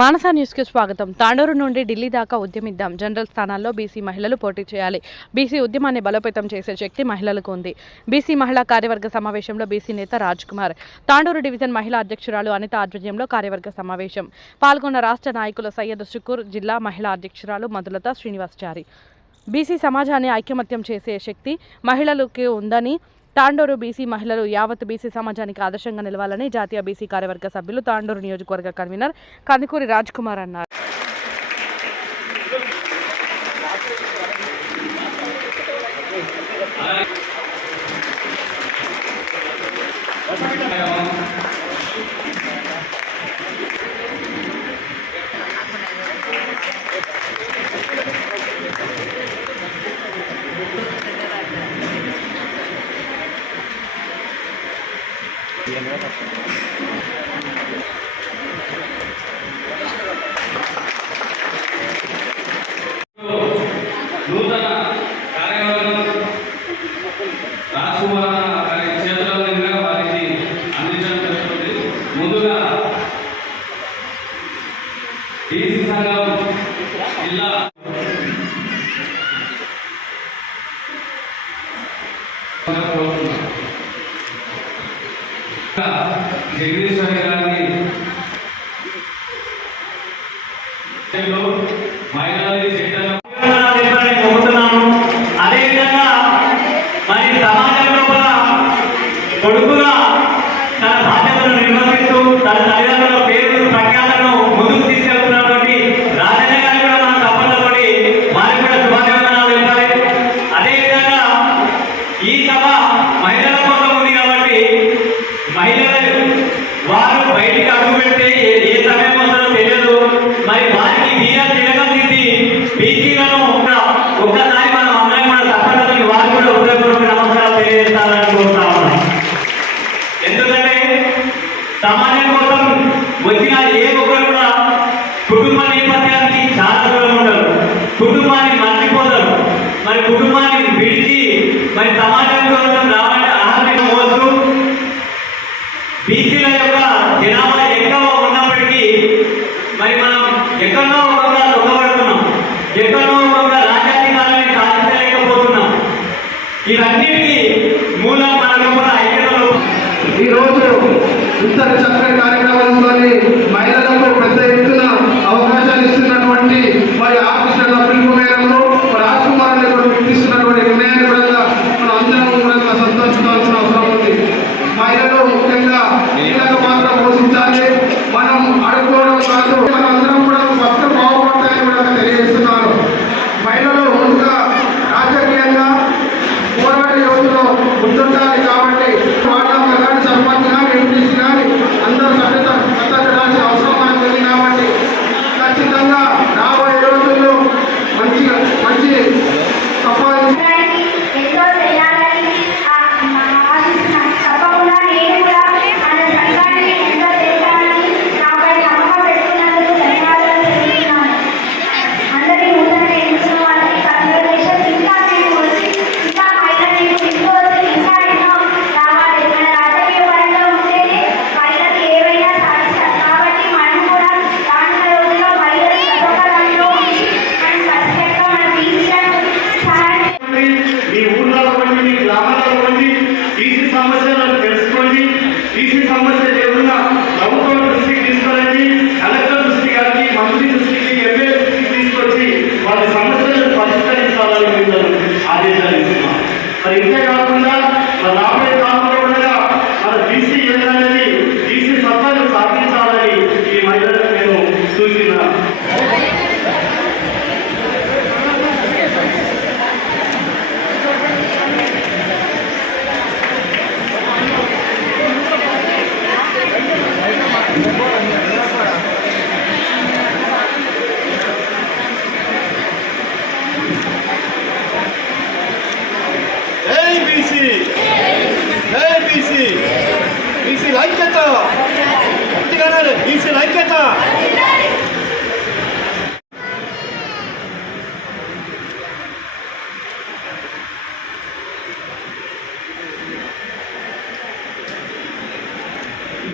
మానస న్యూస్కి స్వాగతం. తాండూరు నుండి ఢిల్లీ దాకా ఉద్యమిద్దాం. జనరల్ స్థానాల్లో బీసీ మహిళలు పోటీ చేయాలి. బీసీ ఉద్యమాన్ని బలోపేతం చేసే శక్తి మహిళలకు ఉంది. బీసీ మహిళా కార్యవర్గ సమావేశంలో బీసీ నేత రాజ్ కుమార్ తాండూరు డివిజన్ మహిళా అధ్యక్షురాలు అనిత ఆధ్వర్యంలో కార్యవర్గ సమావేశం. పాల్గొన్న రాష్ట్ర నాయకులు సయ్యద్ షుకూర్ జిల్లా మహిళా అధ్యక్షురాలు మధులత శ్రీనివాస్చారి బీసీ సమాజాన్ని ఐకమత్యం చేసే శక్తి మహిళలకు ఉందని తాండూరు బీసీ మహిళలు యావత్ బీసీ సమాజానికి ఆదర్శంగా నిలవాలని జాతీయ బీసీ కార్యవర్గ సభ్యులు తాండూరు నియోజకవర్గ కన్వీనర్ కందుకూరి రాజ్ కుమార్ అన్నారు. నూతన కార్యవర్గం రాజకుమార్ గారి చేతుల మీదుగా వారికి అందించడం జరుగుతుంది ముందుగా డీసీ సంఘం జిల్లా కోరుతున్నాం. जगदीश वगैरह की लोग సమాజం కోసం వచ్చిన ఏ ఒక్కరు కూడా కుటుంబ నేపథ్యానికి చాలా దూరం ఉండరు. కుటుంబాన్ని మర్చిపోతారు. మరి కుటుంబాన్ని విడిచి మరి సమాజం కోసం రావాలంటే ఆహారం పోవచ్చు? బీసీల యొక్క జనాభా ఎక్కువ ఉన్నప్పటికీ మరి మనం ఎక్కడో ఒకగా దొంగబడుతున్నాం ఎక్కడో ఒకగా రాజ్యాధికారాన్ని సాధించలేకపోతున్నాం. ఇవన్నిటికీ మూలం మన లోపల ఐక్యతలో ఈ రోజు ఇంత చక్కని కార్యక్రమంలోని మహిళలకు ప్రత్యేకించిన fazendo ঐক্য তো